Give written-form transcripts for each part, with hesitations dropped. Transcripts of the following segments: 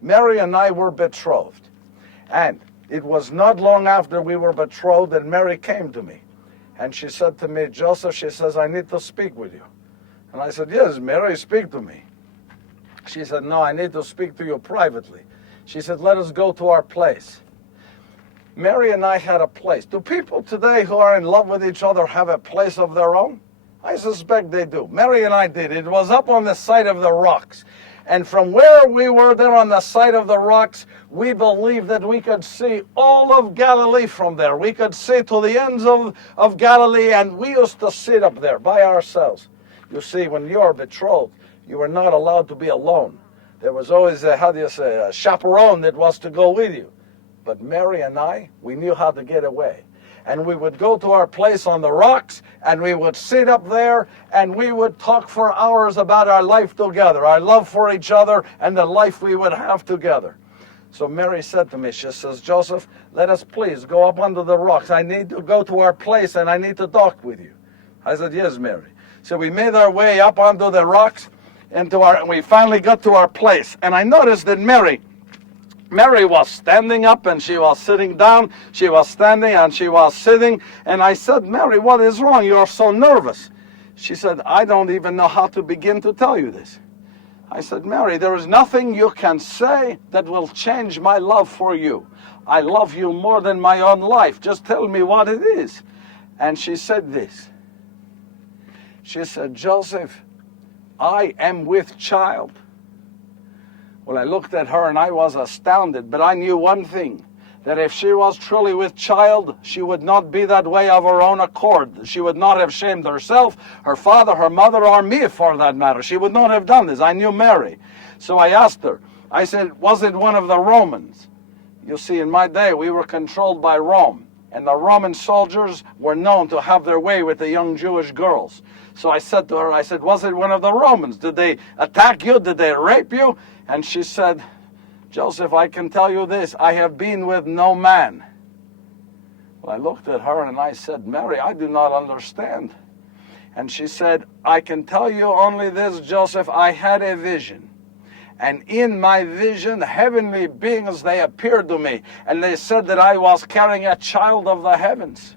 Mary and I were betrothed. And it was not long after we were betrothed that Mary came to me. And she said to me, Joseph, she says, I need to speak with you. And I said, yes, Mary, speak to me. She said, no, I need to speak to you privately. She said, let us go to our place. Mary and I had a place. Do people today who are in love with each other have a place of their own? I suspect they do. Mary and I did. It was up on the side of the rocks. And from where we were there on the side of the rocks, we believed that we could see all of Galilee from there. We could see to the ends of Galilee, and we used to sit up there by ourselves. You see, when you are betrothed, you were not allowed to be alone. There was always a chaperone that was to go with you. But Mary and I, we knew how to get away. And we would go to our place on the rocks, and we would sit up there, and we would talk for hours about our life together, our love for each other, and the life we would have together. So Mary said to me, she says, Joseph, let us please go up under the rocks. I need to go to our place, and I need to talk with you. I said, yes, Mary. So we made our way up onto the rocks, and we finally got to our place. And I noticed that Mary was standing up and she was sitting down. She was standing and she was sitting. And I said, Mary, what is wrong? You are so nervous. She said, I don't even know how to begin to tell you this. I said, Mary, there is nothing you can say that will change my love for you. I love you more than my own life. Just tell me what it is. And she said this. She said, Joseph, I am with child. Well, I looked at her and I was astounded, but I knew one thing, that if she was truly with child, she would not be that way of her own accord. She would not have shamed herself, her father, her mother, or me for that matter. She would not have done this. I knew Mary. So I asked her, I said, was it one of the Romans? You see, in my day, we were controlled by Rome, and the Roman soldiers were known to have their way with the young Jewish girls. So I said to her, I said, was it one of the Romans? Did they attack you? Did they rape you? And she said, Joseph, I can tell you this, I have been with no man. Well, I looked at her and I said, Mary, I do not understand. And she said, I can tell you only this, Joseph, I had a vision. And in my vision, heavenly beings, they appeared to me. And they said that I was carrying a child of the heavens.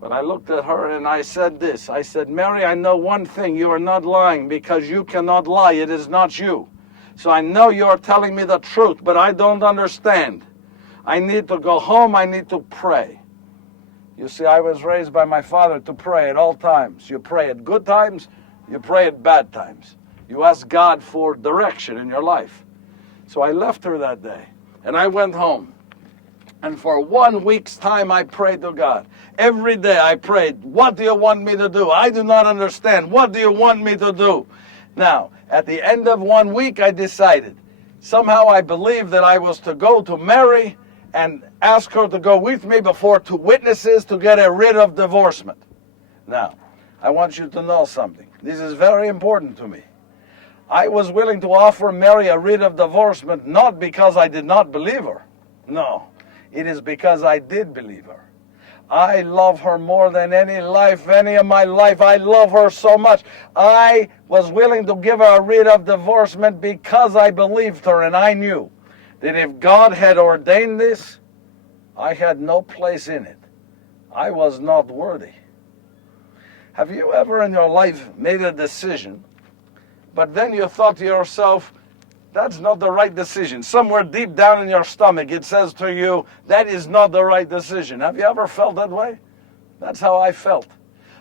But I looked at her and I said this. I said, Mary, I know one thing. You are not lying because you cannot lie. It is not you. So I know you are telling me the truth, but I don't understand. I need to go home. I need to pray. You see, I was raised by my father to pray at all times. You pray at good times. You pray at bad times. You ask God for direction in your life. So I left her that day and I went home. And for 1 week's time, I prayed to God. Every day I prayed, what do you want me to do? I do not understand. What do you want me to do? Now, at the end of 1 week, I decided. Somehow I believed that I was to go to Mary and ask her to go with me before 2 witnesses to get a writ of divorcement. Now, I want you to know something. This is very important to me. I was willing to offer Mary a writ of divorcement not because I did not believe her. No. It is because I did believe her. I love her more than any of my life. I love her so much. I was willing to give her a writ of divorcement because I believed her, and I knew that if God had ordained this, I had no place in it. I was not worthy. Have you ever in your life made a decision, but then you thought to yourself, that's not the right decision. Somewhere deep down in your stomach, it says to you, that is not the right decision. Have you ever felt that way? That's how I felt.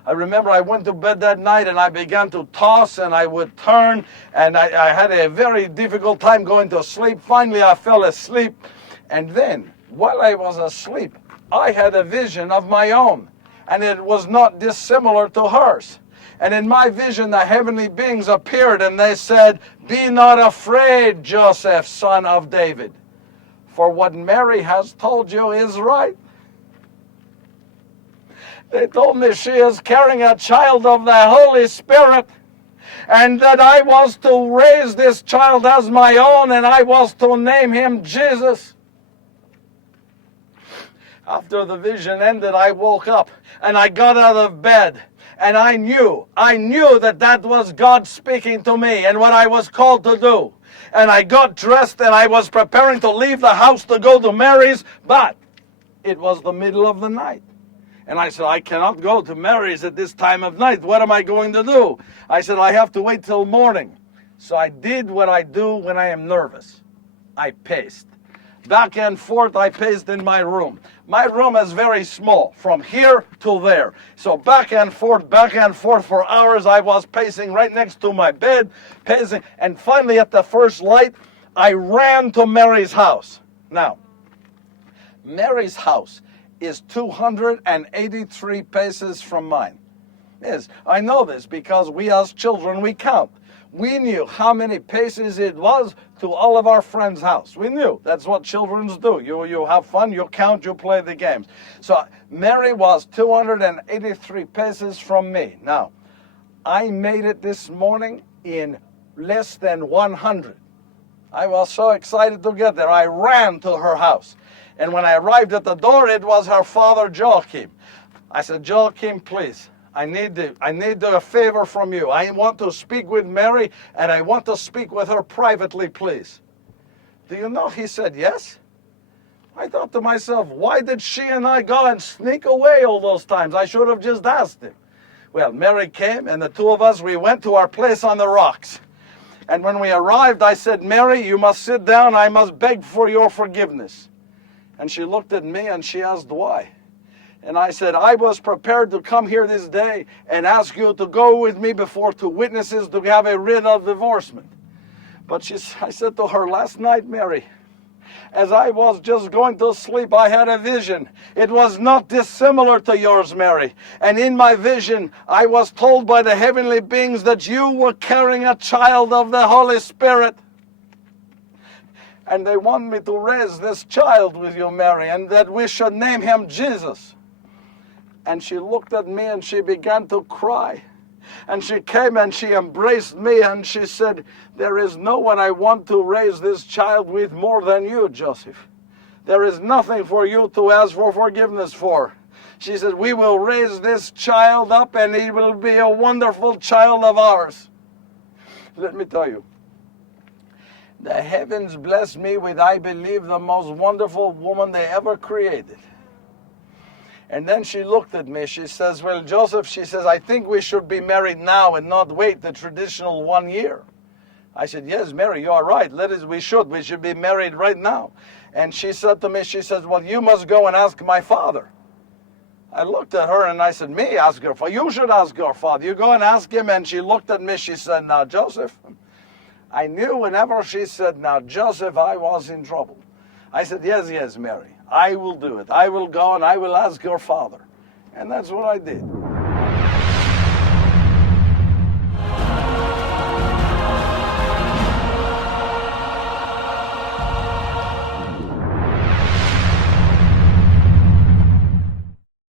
I remember I went to bed that night and I began to toss and I would turn and I had a very difficult time going to sleep. Finally, I fell asleep. And then, while I was asleep, I had a vision of my own. And it was not dissimilar to hers. And in my vision, the heavenly beings appeared and they said, be not afraid, Joseph, son of David, for what Mary has told you is right. They told me she is carrying a child of the Holy Spirit and that I was to raise this child as my own and I was to name him Jesus. After the vision ended, I woke up and I got out of bed. And I knew that that was God speaking to me and what I was called to do. And I got dressed and I was preparing to leave the house to go to Mary's, but it was the middle of the night. And I said, I cannot go to Mary's at this time of night. What am I going to do? I said, I have to wait till morning. So I did what I do when I am nervous. I paced. Back and forth, I paced in my room. My room is very small, from here to there. So back and forth for hours, I was pacing right next to my bed, pacing. And finally, at the first light, I ran to Mary's house. Now, Mary's house is 283 paces from mine. Yes, I know this because we as children, we count. We knew how many paces it was to all of our friends' house. We knew. That's what children do. You have fun, you count, you play the games. So Mary was 283 paces from me. Now, I made it this morning in less than 100. I was so excited to get there. I ran to her house. And when I arrived at the door, it was her father, Joachim. I said, Joachim, please. I need a favor from you. I want to speak with Mary, and I want to speak with her privately, please. Do you know he said yes? I thought to myself, why did she and I go and sneak away all those times? I should have just asked him. Well, Mary came, and the two of us, we went to our place on the rocks. And when we arrived, I said, Mary, you must sit down. I must beg for your forgiveness. And she looked at me, and she asked why. And I said, I was prepared to come here this day and ask you to go with me before two witnesses to have a writ of divorcement. But I said to her, last night, Mary, as I was just going to sleep, I had a vision. It was not dissimilar to yours, Mary. And in my vision, I was told by the heavenly beings that you were carrying a child of the Holy Spirit. And they want me to raise this child with you, Mary, and that we should name him Jesus. And she looked at me and she began to cry. And she came and she embraced me and she said, there is no one I want to raise this child with more than you, Joseph. There is nothing for you to ask for forgiveness for. She said, we will raise this child up and he will be a wonderful child of ours. Let me tell you, the heavens blessed me with, I believe, the most wonderful woman they ever created. And then she looked at me. She says, well, Joseph, she says, I think we should be married now and not wait the traditional 1 year. I said, yes, Mary, you are right. We should be married right now. And she said to me, she says, well, you must go and ask my father. I looked at her and I said, me, ask your father. You should ask your father. You go and ask him. And she looked at me. She said, now, Joseph, I knew whenever she said, now, Joseph, I was in trouble. I said, yes, Mary. I will do it. I will go and I will ask your father. And that's what I did.